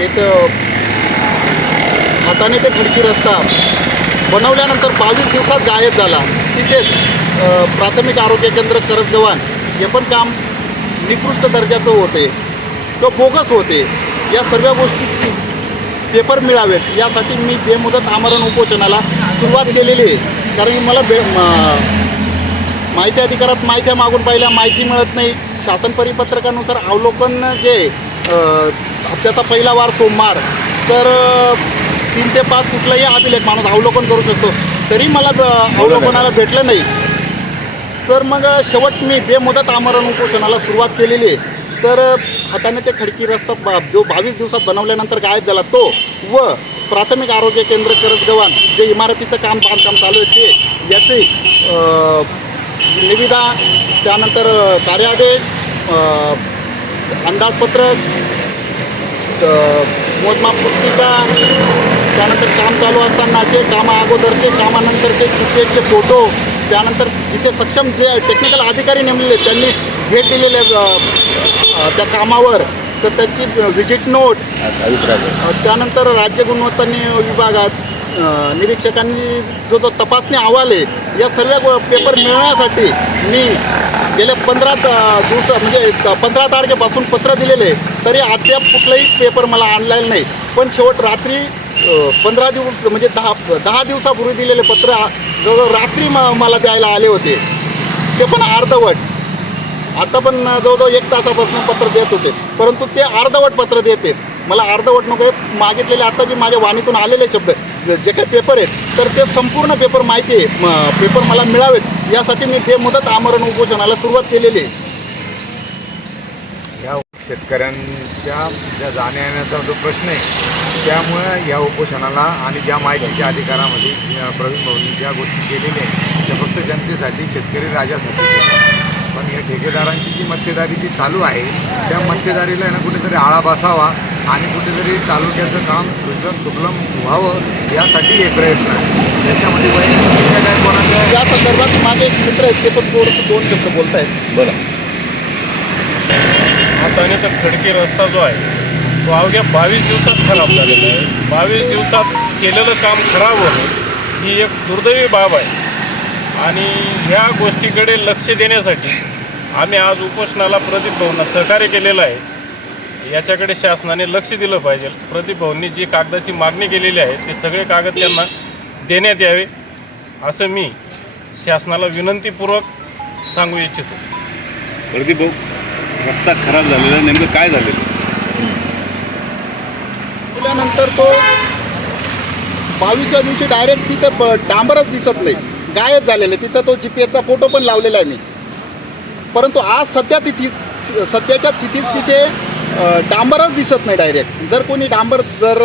एक तर हाताने ते खडकी रस्ता बनवल्यानंतर बावीस दिवसात गायब झाला. तिथेच प्राथमिक आरोग्य केंद्र करजगव्हाण हे पण काम निकृष्ट दर्जाचं होते. किंवा बोगस होते. या सर्व गोष्टीची पेपर मिळावेत. यासाठी मी बेमुदत आमरण उपोषणाला सुरुवात केलेली आहे. कारण की मला बे माहिती अधिकारात माहित्या मागून पाहिल्या माहिती मिळत नाही. शासन परिपत्रकानुसार अवलोकन जे हप्त्याचा पहिला वार सोमवार. तर तीन ते पाच कुठलाही अभिलेख माणूस अवलोकन करू शकतो. तरी मला अवलोकनाला भेटलं नाही. तर मग शेवट मी बेमुदत आमरण उपोषणाला सुरुवात केलेली आहे. तर हाताने ते खडकी रस्ता बा- जो बावीस दिवसात बनवल्यानंतर गायब झाला तो व प्राथमिक आरोग्य केंद्र करजगव्हाण जे इमारतीचं काम बांधकाम चालू आहे ते याचे निविदा त्यानंतर कार्यादेश अंदाजपत्रक मोजमाप पुस्तिका त्यानंतर काम चालू असतानाचे कामा अगोदरचे कामानंतरचे जी फोटो त्यानंतर जिथे सक्षम जे टेक्निकल अधिकारी नेमलेले आहेत, त्यांनी भेट दिलेले त्या कामावर. तर त्यांची व्हिजिट नोट त्यानंतर राज्य गुणवत्ता विभागात निरीक्षकांनी जो जो तपासणी अहवाल आहे या सर्व पेपर मिळवण्यासाठी मी गेल्या पंधरा दिवस म्हणजे पंधरा तारखेपासून पत्र दिलेले तरी अद्याप कुठलंही पेपर मला आणलेलं नाही. पण शेवट रात्री पंधरा दिवस म्हणजे दहा दहा दिवसापूर्वी दिलेले पत्र जवळजवळ रात्री म मला द्यायला आले होते. ते पण अर्धवट. आता पण जवळजवळ एक तासापासून पत्र देत होते. परंतु ते अर्धवट पत्र देते मला अर्धवट नको आहे. मागितलेले आता जे माझ्या वाणीतून आलेले शब्द जे काही पेपर आहेत तर ते संपूर्ण पेपर माहिती आहे. म- पेपर मला मिळावेत. यासाठी मी बेमुदत आमरण उपोषणाला सुरुवात केलेली आहे. या शेतकऱ्यांच्या ज्या जाण्यायेण्याचा जो प्रश्न आहे त्यामुळं या उपोषणाला आणि ज्या माहितीच्या अधिकारामध्ये प्रवीण भाऊंनी ज्या गोष्टी केलेल्या आहेत त्या फक्त जनतेसाठी शेतकरी राजासाठी पण या ठेकेदारांची जी मक्तेदारी जी चालू आहे त्या मक्तेदारीला आहे ना कुठेतरी आळा बसावा. आणि कुठेतरी तालुक्याचं काम सुजलम सुफलम व्हावं यासाठी हे प्रयत्न आहे. याच्यामध्ये वैयक्तिक काय कोणाचं या संदर्भात माझे एक मित्र आहेत ते पण थोडंसं दोन शब्द बोलत आहेत बोला. हाताने तर खडकी रस्ता जो आहे तो अवघ्या बावीस दिवसात खराब झालेला आहे. बावीस दिवसात केलेलं काम खराब होणं ही एक दुर्दैवी बाब आहे. आणि ह्या गोष्टीकडे लक्ष देण्यासाठी आम्ही आज उपोषणाला प्रदीप भाऊंना सहकार्य केलेलं आहे. याच्याकडे शासनाने लक्ष दिलं पाहिजे प्रदीप भाऊंनी जी कागदाची मागणी केलेली आहे ते सगळे कागद त्यांना देण्यात यावे असं मी शासनाला विनंतीपूर्वक सांगू इच्छितो प्रदीप भाऊ रस्ता खराब झालेला. नेमकं काय झालेलं त्यानंतर तो बावीसव्या दिवशी डायरेक्ट तिथं ब- डांबरच दिसत नाही गायब झालेलं आहे. तिथं तो जी पी एसचा फोटो पण लावलेला आहे मी परंतु आज सध्या तिथी सध्याच्या स्थितीत तिथे डांबरच दिसत नाही डायरेक्ट जर कोणी डांबर जर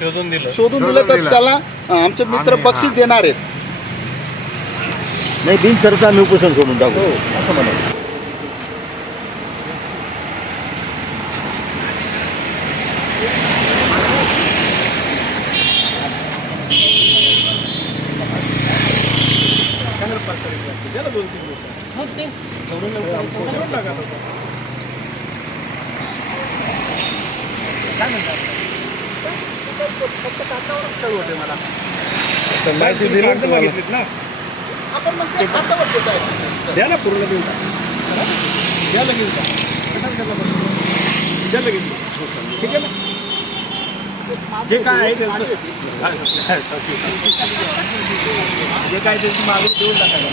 शोधून दिलं. शोधून दिलं तर. त्याला आमचे मित्र बक्षीस. देणार आहेत. नाही बिनशर्त आम्ही उपोषण सोडून टाकू. हो. असं म्हणा माहिती दिली ना? आपण मग ते अर्धवट देत आहे. द्या ना पूर्ण देऊन द्या लगेच द्या लगेच ठीक आहे ना? जे काय आहे त्यांचं. जे काय त्यांची मागणी देऊन टाकायला.